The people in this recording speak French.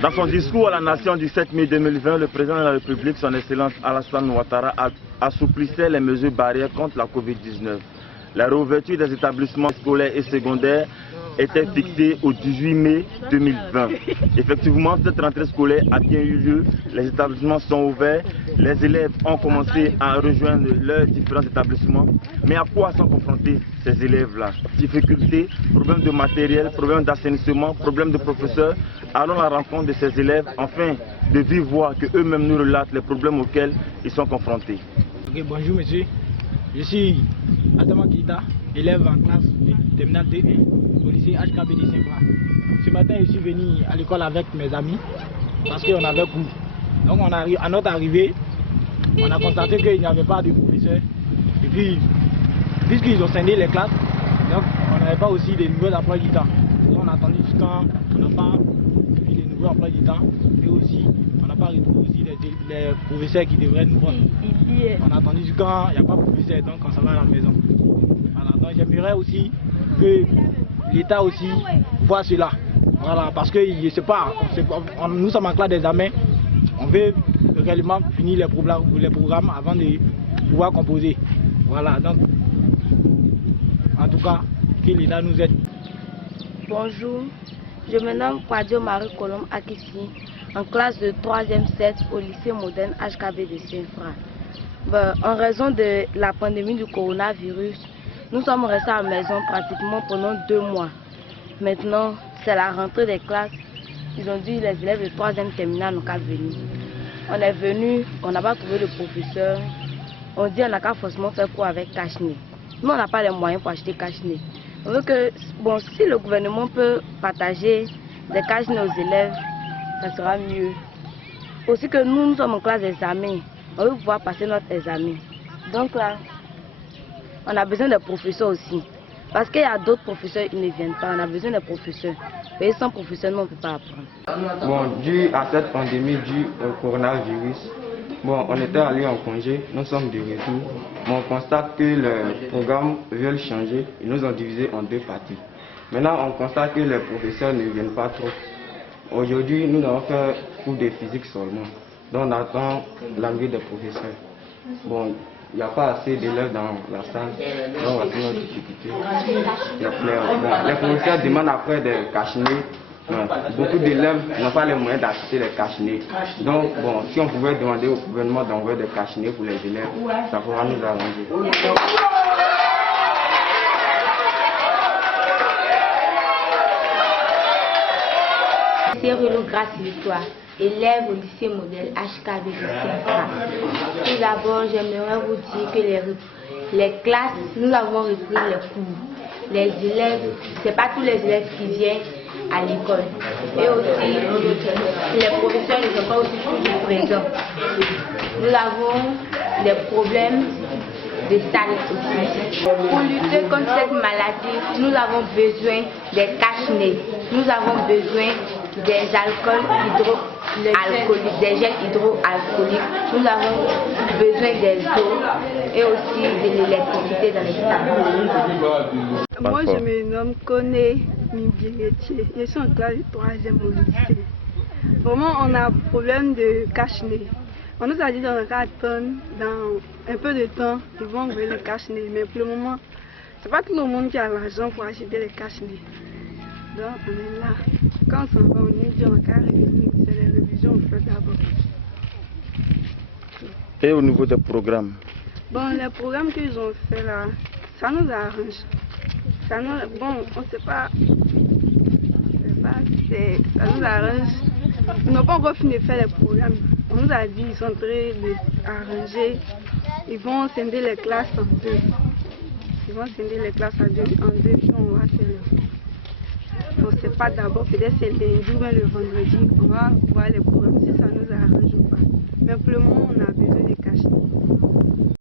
Dans son discours à la nation du 7 mai 2020, le président de la République, son Excellence Alassane Ouattara, assouplissait les mesures barrières contre la Covid-19. La réouverture des établissements scolaires et secondaires était fixée au 18 mai 2020. Effectivement, cette rentrée scolaire a bien eu lieu, les établissements sont ouverts, les élèves ont commencé à rejoindre leurs différents établissements. Mais à quoi sont confrontés ces élèves-là? Difficultés, problèmes de matériel, problèmes d'assainissement, problèmes de professeurs. Allons à la rencontre de ces élèves afin de vivre voir qu'eux-mêmes nous relatent les problèmes auxquels ils sont confrontés. Okay, bonjour monsieur, je suis Adama Keita, élève en classe de terminale D1 au lycée HKB de Saint-Fra. Ce matin je suis venu à l'école avec mes amis parce qu'on avait cours. Donc à notre arrivée, on a constaté qu'il n'y avait pas de professeurs. Et puis, puisqu'ils ont scindé les classes, donc on n'avait pas aussi des nouveaux emplois du temps. Donc on a attendu du temps, on n'a pas eu des nouveaux emplois du temps, et aussi on n'a pas retrouvé aussi les professeurs qui devraient nous prendre. On a attendu du temps, il n'y a pas de professeurs, donc on s'en va à la maison. Voilà, donc j'aimerais aussi que l'État aussi voit cela. Voilà, parce que je sais pas, nous sommes en classe d'examen, on veut réellement finir les programmes avant de pouvoir composer. Voilà, donc en tout cas, que l'État nous aide. Bonjour, je me nomme Kwadio Marie Colombe Akissi, en classe de 3e 7 au lycée moderne HKB de Saint-Fra. En raison de la pandémie du coronavirus, nous sommes restés à la maison pratiquement pendant 2 mois. Maintenant, c'est la rentrée des classes. Ils ont dit les élèves de 3e terminale n'ont qu'à venir. On est venu, on n'a pas trouvé de professeur. On dit on n'a qu'à forcément faire cours avec cache-nez. Nous, on n'a pas les moyens pour acheter cache-nez. On veut que, bon, si le gouvernement peut partager des cache-nez aux élèves, ça sera mieux. Aussi que nous sommes en classe d'examen, on veut pouvoir passer notre examen. Donc là, on a besoin de professeurs aussi. Parce qu'il y a d'autres professeurs, ils ne viennent pas, on a besoin de professeurs. Mais sans professeurs, nous, on ne peut pas apprendre. Bon, dû à cette pandémie, dû au coronavirus, bon, on était allé en congé, nous sommes de retour. Mais on constate que le programme veulent changer, ils nous ont divisé en 2 parties. Maintenant, on constate que les professeurs ne viennent pas trop. Aujourd'hui, nous avons fait cours de physique seulement. Donc, on attend l'arrivée des professeurs. Bon, il n'y a pas assez d'élèves dans la salle, donc voici notre difficulté. Les professeurs demandent après des cache-nez. Beaucoup d'élèves n'ont pas les moyens d'acheter les cache-nez. Donc, bon, si on pouvait demander au gouvernement d'envoyer des cache-nez pour les élèves, ça pourra nous arranger. C'est Relo Grâce Victoire, élève au lycée modèle HKB de Saint-Fra. Tout d'abord, j'aimerais vous dire que les classes, nous avons repris les cours. Les élèves, ce n'est pas tous les élèves qui viennent à l'école. Et aussi, les professeurs ne sont pas aussi toujours présents. Nous avons des problèmes de salle aussi. Pour lutter contre cette maladie, nous avons besoin des cache-nez. Nous avons besoin des alcools hydroalcooliques, des gels hydroalcooliques. Nous avons besoin des eaux et aussi de l'électricité dans les salles. Moi, je me nomme Koné Mbiretier. Je suis en classe de 3e au lycée. Vraiment, on a un problème de cache-nez. On nous a dit qu'on va attendre dans un peu de temps, ils vont envoyer les cache-nez. Mais pour le moment, c'est pas tout le monde qui a l'argent pour acheter les cache-nez. Donc, on est là. Quand on s'en va, on nous dit on va revenir. C'est les révisions qu'on fait d'abord. Et au niveau des programmes? Bon, les programmes qu'ils ont fait là, ça nous arrange. Bon, on ne sait pas. Ça nous arrange. Ils n'ont pas encore fini de faire les programmes. On nous a dit qu'ils sont en train d'arranger. Ils vont scinder les classes en 2. Ils vont scinder les classes en 2, puis on va faire on ne sait pas d'abord, peut-être c'est lundi ou le vendredi, on va voir les programmes si ça nous arrange ou pas. Mais pour le moment, on a besoin de cacher.